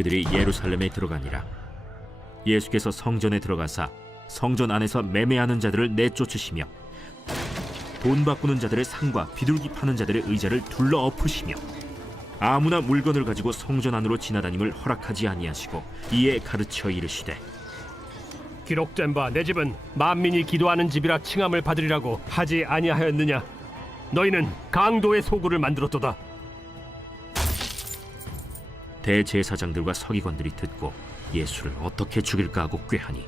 그들이 예루살렘에 들어가니라. 예수께서 성전에 들어가사 성전 안에서 매매하는 자들을 내쫓으시며 돈 바꾸는 자들의 상과 비둘기 파는 자들의 의자를 둘러 엎으시며 아무나 물건을 가지고 성전 안으로 지나다님을 허락하지 아니하시고 이에 가르쳐 이르시되 기록된 바 내 집은 만민이 기도하는 집이라 칭함을 받으리라고 하지 아니하였느냐? 너희는 강도의 소굴을 만들었도다. 대제사장들과 서기관들이 듣고 예수를 어떻게 죽일까 하고 꾀하니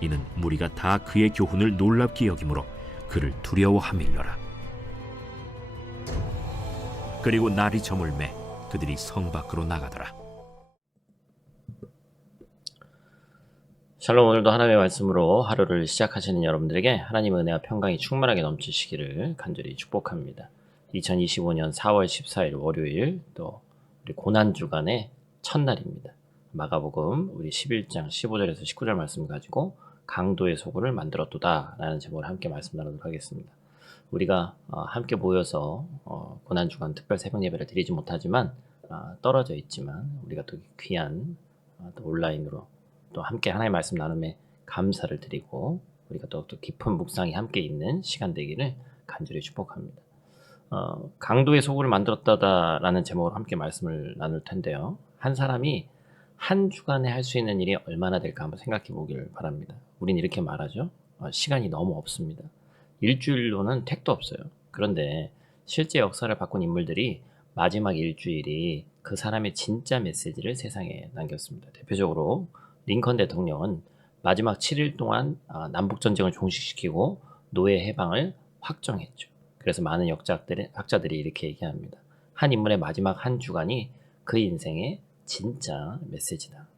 이는 무리가 다 그의 교훈을 놀랍게 여기므로 그를 두려워함일러라. 그리고 날이 저물매 그들이 성 밖으로 나가더라. 샬롬. 오늘도 하나님의 말씀으로 하루를 시작하시는 여러분들에게 하나님의 은혜와 평강이 충만하게 넘치시기를 간절히 축복합니다. 2025년 4월 14일 월요일, 또 우리 고난주간의 첫날입니다. 마가복음 우리 11장 15절에서 19절 말씀을 가지고 강도의 소굴을 만들었도다 라는 제목으로 함께 말씀 나누도록 하겠습니다. 우리가 함께 모여서 고난주간 특별 새벽 예배를 드리지 못하지만 떨어져 있지만 우리가 또 귀한 또 온라인으로 또 함께 하나님의 말씀 나눔에 감사를 드리고 우리가 또 깊은 묵상이 함께 있는 시간 되기를 간절히 축복합니다. 강도의 소굴을 만들었다라는 제목으로 함께 말씀을 나눌 텐데요. 한 사람이 한 주간에 할 수 있는 일이 얼마나 될까 한번 생각해 보기를 바랍니다. 우린 이렇게 말하죠. 시간이 너무 없습니다. 일주일로는 택도 없어요. 그런데 실제 역사를 바꾼 인물들이 마지막 일주일이 그 사람의 진짜 메시지를 세상에 남겼습니다. 대표적으로 링컨 대통령은 마지막 7일 동안 남북전쟁을 종식시키고 노예 해방을 확정했죠. 그래서 많은 학자들이 이렇게 얘기합니다. 한 인물의 마지막 한 주간이 그 인생의 진짜 메시지다.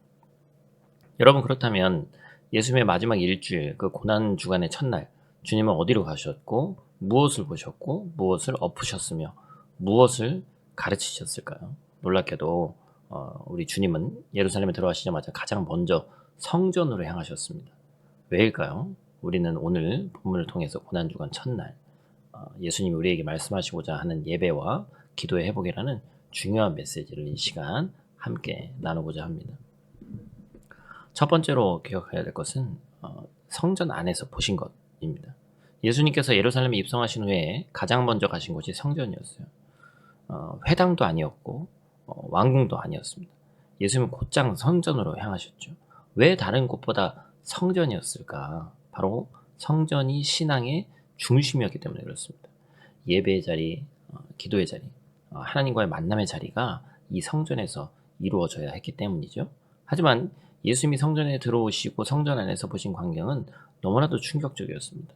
여러분, 그렇다면 예수님의 마지막 일주일, 그 고난 주간의 첫날, 주님은 어디로 가셨고 무엇을 보셨고 무엇을 엎으셨으며 무엇을 가르치셨을까요? 놀랍게도 우리 주님은 예루살렘에 들어가시자마자 가장 먼저 성전으로 향하셨습니다. 왜일까요? 우리는 오늘 본문을 통해서 고난주간 첫날 예수님이 우리에게 말씀하시고자 하는 예배와 기도의 회복이라는 중요한 메시지를 이 시간 함께 나누고자 합니다. 첫 번째로 기억해야 될 것은 성전 안에서 보신 것입니다. 예수님께서 예루살렘에 입성하신 후에 가장 먼저 가신 곳이 성전이었어요. 회당도 아니었고 왕궁도 아니었습니다. 예수님은 곧장 성전으로 향하셨죠. 왜 다른 곳보다 성전이었을까? 바로 성전이 신앙의 중심이었기 때문에 그렇습니다. 예배의 자리, 기도의 자리, 하나님과의 만남의 자리가 이 성전에서 이루어져야 했기 때문이죠. 하지만 예수님이 성전에 들어오시고 성전 안에서 보신 광경은 너무나도 충격적이었습니다.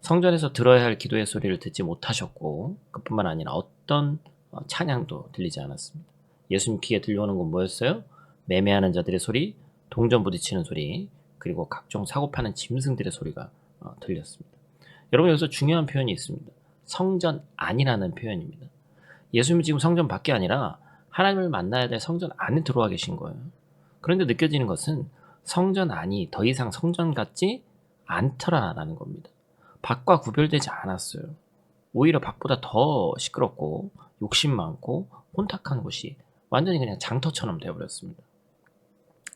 성전에서 들어야 할 기도의 소리를 듣지 못하셨고 그뿐만 아니라 어떤 찬양도 들리지 않았습니다. 예수님 귀에 들려오는 건 뭐였어요? 매매하는 자들의 소리, 동전 부딪히는 소리, 그리고 각종 사고 파는 짐승들의 소리가 들렸습니다. 여러분, 여기서 중요한 표현이 있습니다. 성전 안이라는 표현입니다. 예수님은 지금 성전 밖이 아니라 하나님을 만나야 될 성전 안에 들어와 계신 거예요. 그런데 느껴지는 것은 성전 안이 더 이상 성전 같지 않더라라는 겁니다. 밖과 구별되지 않았어요. 오히려 밖보다 더 시끄럽고 욕심 많고 혼탁한 곳이 완전히 그냥 장터처럼 되어버렸습니다.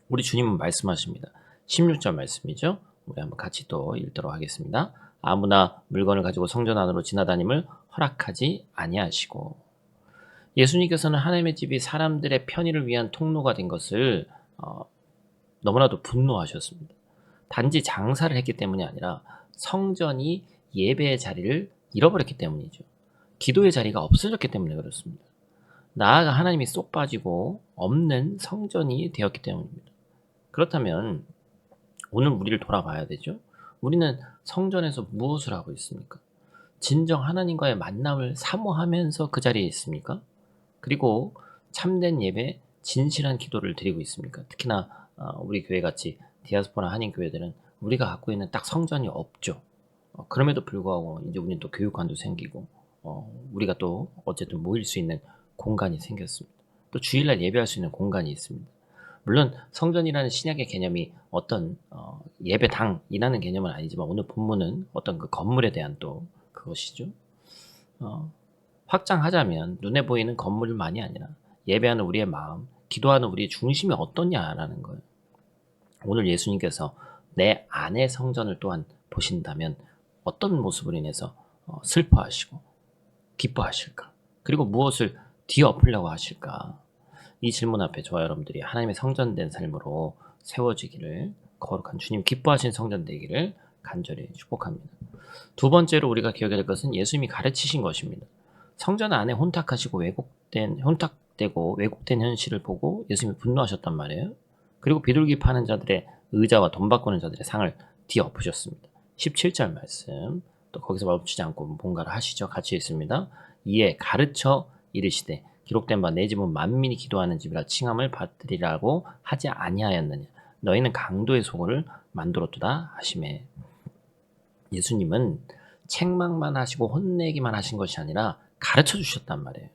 우리 주님은 말씀하십니다. 16절 말씀이죠. 우리 한번 같이 또 읽도록 하겠습니다. 아무나 물건을 가지고 성전 안으로 지나다님을 허락하지 아니하시고. 예수님께서는 하나님의 집이 사람들의 편의를 위한 통로가 된 것을 너무나도 분노하셨습니다. 단지 장사를 했기 때문이 아니라 성전이 예배의 자리를 잃어버렸기 때문이죠. 기도의 자리가 없어졌기 때문에 그렇습니다. 나아가 하나님이 쏙 빠지고 없는 성전이 되었기 때문입니다. 그렇다면 오늘 우리를 돌아봐야 되죠. 우리는 성전에서 무엇을 하고 있습니까? 진정 하나님과의 만남을 사모하면서 그 자리에 있습니까? 그리고 참된 예배, 진실한 기도를 드리고 있습니까? 특히나 우리 교회같이 디아스포라 한인 교회들은 우리가 갖고 있는 딱 성전이 없죠. 그럼에도 불구하고 이제 우리는 또 교육관도 생기고 우리가 또 어쨌든 모일 수 있는 공간이 생겼습니다. 또 주일날 예배할 수 있는 공간이 있습니다. 물론 성전이라는 신약의 개념이 어떤 예배당이라는 개념은 아니지만 오늘 본문은 어떤 그 건물에 대한 또 그것이죠. 확장하자면 눈에 보이는 건물만이 아니라 예배하는 우리의 마음, 기도하는 우리의 중심이 어떠냐라는 거예요. 오늘 예수님께서 내 안의 성전을 또한 보신다면 어떤 모습으로 인해서 슬퍼하시고 기뻐하실까? 그리고 무엇을 뒤엎으려고 하실까? 이 질문 앞에 저와 여러분들이 하나님의 성전된 삶으로 세워지기를, 거룩한 주님 기뻐하신 성전 되기를 간절히 축복합니다. 두 번째로 우리가 기억해야 될 것은 예수님이 가르치신 것입니다. 성전 안에 혼탁되고 왜곡된 현실을 보고 예수님이 분노하셨단 말이에요. 그리고 비둘기 파는 자들의 의자와 돈 바꾸는 자들의 상을 뒤엎으셨습니다. 17절 말씀, 또 거기서 멈추지 않고 뭔가를 하시죠. 같이 있습니다. 이에 가르쳐 이르시되 기록된 바 내 집은 만민이 기도하는 집이라 칭함을 받으리라고 하지 아니하였느냐. 너희는 강도의 소굴을 만들었도다 하시매. 예수님은 책망만 하시고 혼내기만 하신 것이 아니라 가르쳐 주셨단 말이에요.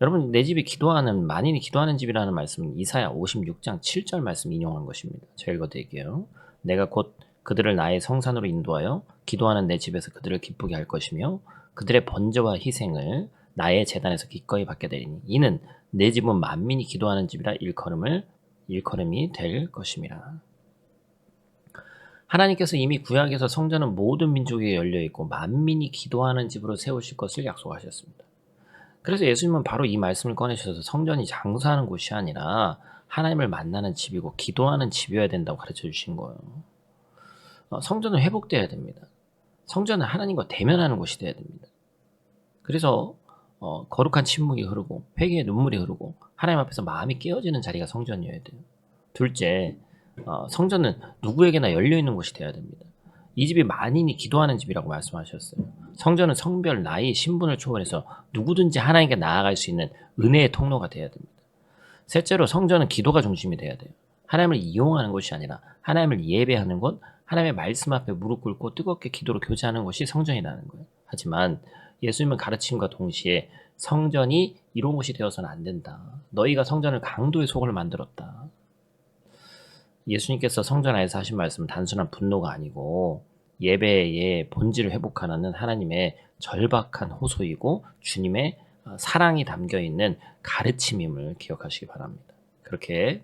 여러분, 내 집이 기도하는, 만인이 기도하는 집이라는 말씀은 이사야 56장 7절 말씀 인용한 것입니다. 제가 읽어드릴게요. 내가 곧 그들을 나의 성산으로 인도하여 기도하는 내 집에서 그들을 기쁘게 할 것이며 그들의 번제와 희생을 나의 제단에서 기꺼이 받게 되리니 이는 내 집은 만민이 기도하는 집이라 일컬음이 될 것임이라. 하나님께서 이미 구약에서 성전은 모든 민족에게 열려있고 만민이 기도하는 집으로 세우실 것을 약속하셨습니다. 그래서 예수님은 바로 이 말씀을 꺼내셔서 성전이 장사하는 곳이 아니라 하나님을 만나는 집이고 기도하는 집이어야 된다고 가르쳐 주신 거예요. 성전은 회복되어야 됩니다. 성전은 하나님과 대면하는 곳이 되어야 됩니다. 그래서 거룩한 침묵이 흐르고 회개의 눈물이 흐르고 하나님 앞에서 마음이 깨어지는 자리가 성전이어야 돼요. 둘째, 성전은 누구에게나 열려있는 곳이 되어야 됩니다. 이 집이 만인이 기도하는 집이라고 말씀하셨어요. 성전은 성별, 나이, 신분을 초월해서 누구든지 하나님께 나아갈 수 있는 은혜의 통로가 되어야 됩니다. 셋째로 성전은 기도가 중심이 되어야 돼요. 하나님을 이용하는 것이 아니라 하나님을 예배하는 것, 하나님의 말씀 앞에 무릎 꿇고 뜨겁게 기도로 교제하는 것이 성전이라는 거예요. 하지만 예수님은 가르침과 동시에 성전이 이런 곳이 되어서는 안 된다. 너희가 성전을 강도의 소굴을 만들었다. 예수님께서 성전 안에서 하신 말씀은 단순한 분노가 아니고 예배의 본질을 회복하는 하나님의 절박한 호소이고 주님의 사랑이 담겨있는 가르침임을 기억하시기 바랍니다. 그렇게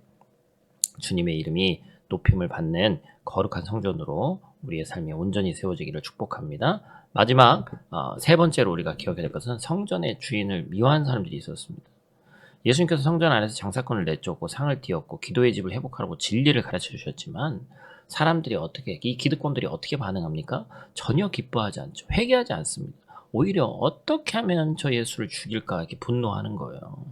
주님의 이름이 높임을 받는 거룩한 성전으로 우리의 삶이 온전히 세워지기를 축복합니다. 마지막 세 번째로 우리가 기억해야 될 것은 성전의 주인을 미워하는 사람들이 있었습니다. 예수님께서 성전 안에서 장사꾼을 내쫓고 상을 띄었고 기도의 집을 회복하라고 진리를 가르쳐 주셨지만 사람들이 이 기득권들이 어떻게 반응합니까? 전혀 기뻐하지 않죠. 회개하지 않습니다. 오히려 어떻게 하면 저 예수를 죽일까 이렇게 분노하는 거예요.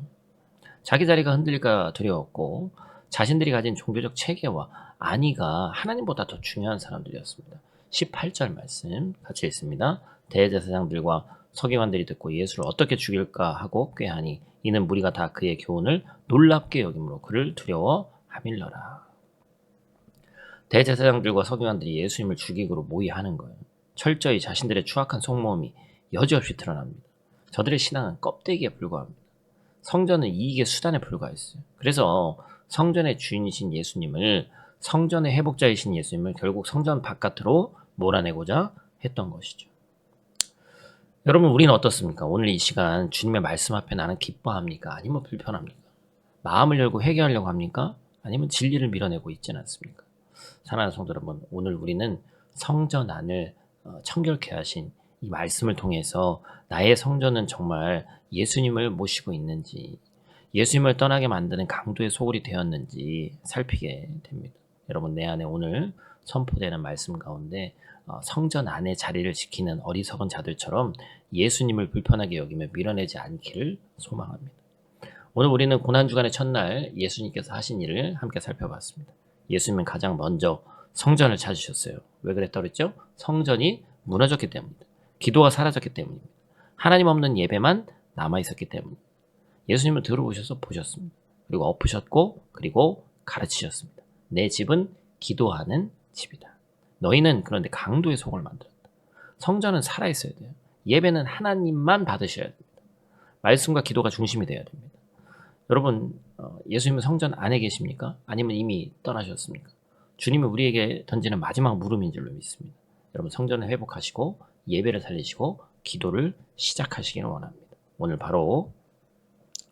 자기 자리가 흔들릴까 두려웠고 자신들이 가진 종교적 체계와 안위가 하나님보다 더 중요한 사람들이었습니다. 18절 말씀 같이 읽습니다. 대제사장들과 서기관들이 듣고 예수를 어떻게 죽일까 하고 꾀하니 이는 무리가 다 그의 교훈을 놀랍게 여김으로 그를 두려워하밀러라. 대제사장들과 서기관들이 예수님을 죽이기로 모의하는 거예요. 철저히 자신들의 추악한 속마음이 여지없이 드러납니다. 저들의 신앙은 껍데기에 불과합니다. 성전은 이익의 수단에 불과했어요. 그래서 성전의 주인이신 예수님을, 성전의 회복자이신 예수님을 결국 성전 바깥으로 몰아내고자 했던 것이죠. 여러분, 우리는 어떻습니까? 오늘 이 시간 주님의 말씀 앞에 나는 기뻐합니까? 아니면 불편합니까? 마음을 열고 회개하려고 합니까? 아니면 진리를 밀어내고 있지는 않습니까? 사랑하는 성도 여러분, 오늘 우리는 성전 안을 청결케 하신 이 말씀을 통해서 나의 성전은 정말 예수님을 모시고 있는지, 예수님을 떠나게 만드는 강도의 소굴이 되었는지 살피게 됩니다. 여러분, 내 안에 오늘 선포되는 말씀 가운데 성전 안의 자리를 지키는 어리석은 자들처럼 예수님을 불편하게 여기며 밀어내지 않기를 소망합니다. 오늘 우리는 고난주간의 첫날 예수님께서 하신 일을 함께 살펴봤습니다. 예수님은 가장 먼저 성전을 찾으셨어요. 왜 그랬다고 그랬죠? 성전이 무너졌기 때문입니다. 기도가 사라졌기 때문입니다. 하나님 없는 예배만 남아있었기 때문입니다. 예수님은 들어오셔서 보셨습니다. 그리고 엎으셨고 그리고 가르치셨습니다. 내 집은 기도하는 집이다. 너희는 그런데 강도의 속을 만들었다. 성전은 살아있어야 돼요. 예배는 하나님만 받으셔야 됩니다. 말씀과 기도가 중심이 되어야 됩니다. 여러분, 예수님은 성전 안에 계십니까? 아니면 이미 떠나셨습니까? 주님이 우리에게 던지는 마지막 물음인 줄로 믿습니다. 여러분, 성전을 회복하시고 예배를 살리시고 기도를 시작하시기를 원합니다. 오늘 바로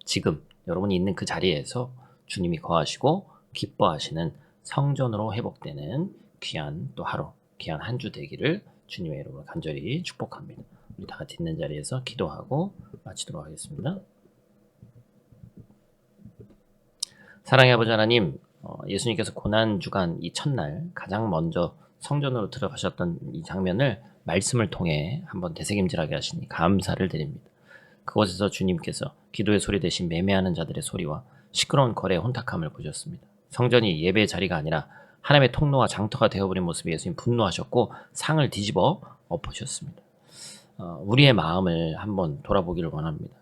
지금 여러분이 있는 그 자리에서 주님이 거하시고 기뻐하시는 성전으로 회복되는 귀한 또 하루, 귀한 한 주 되기를 주님의 이름으로 간절히 축복합니다. 우리 다 같이 있는 자리에서 기도하고 마치도록 하겠습니다. 사랑의 아버지 하나님, 예수님께서 고난주간 이 첫날 가장 먼저 성전으로 들어가셨던 이 장면을 말씀을 통해 한번 되새김질하게 하시니 감사를 드립니다. 그곳에서 주님께서 기도의 소리 대신 매매하는 자들의 소리와 시끄러운 거래의 혼탁함을 보셨습니다. 성전이 예배의 자리가 아니라 하나님의 통로와 장터가 되어버린 모습에 예수님 분노하셨고 상을 뒤집어 엎으셨습니다. 우리의 마음을 한번 돌아보기를 원합니다.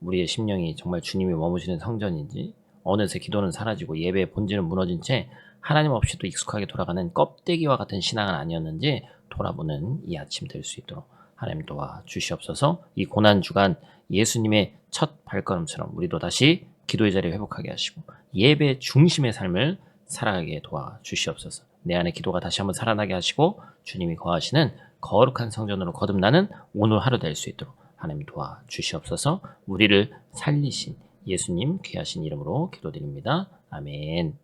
우리의 심령이 정말 주님이 머무시는 성전인지 어느새 기도는 사라지고 예배의 본질은 무너진 채 하나님 없이도 익숙하게 돌아가는 껍데기와 같은 신앙은 아니었는지 돌아보는 이 아침 될 수 있도록 하나님 도와 주시옵소서. 이 고난주간 예수님의 첫 발걸음처럼 우리도 다시 기도의 자리에 회복하게 하시고 예배 중심의 삶을 살아가게 도와 주시옵소서. 내 안에 기도가 다시 한번 살아나게 하시고 주님이 거하시는 거룩한 성전으로 거듭나는 오늘 하루 될 수 있도록 하나님 도와 주시옵소서. 우리를 살리신 예수님 귀하신 이름으로 기도드립니다. 아멘.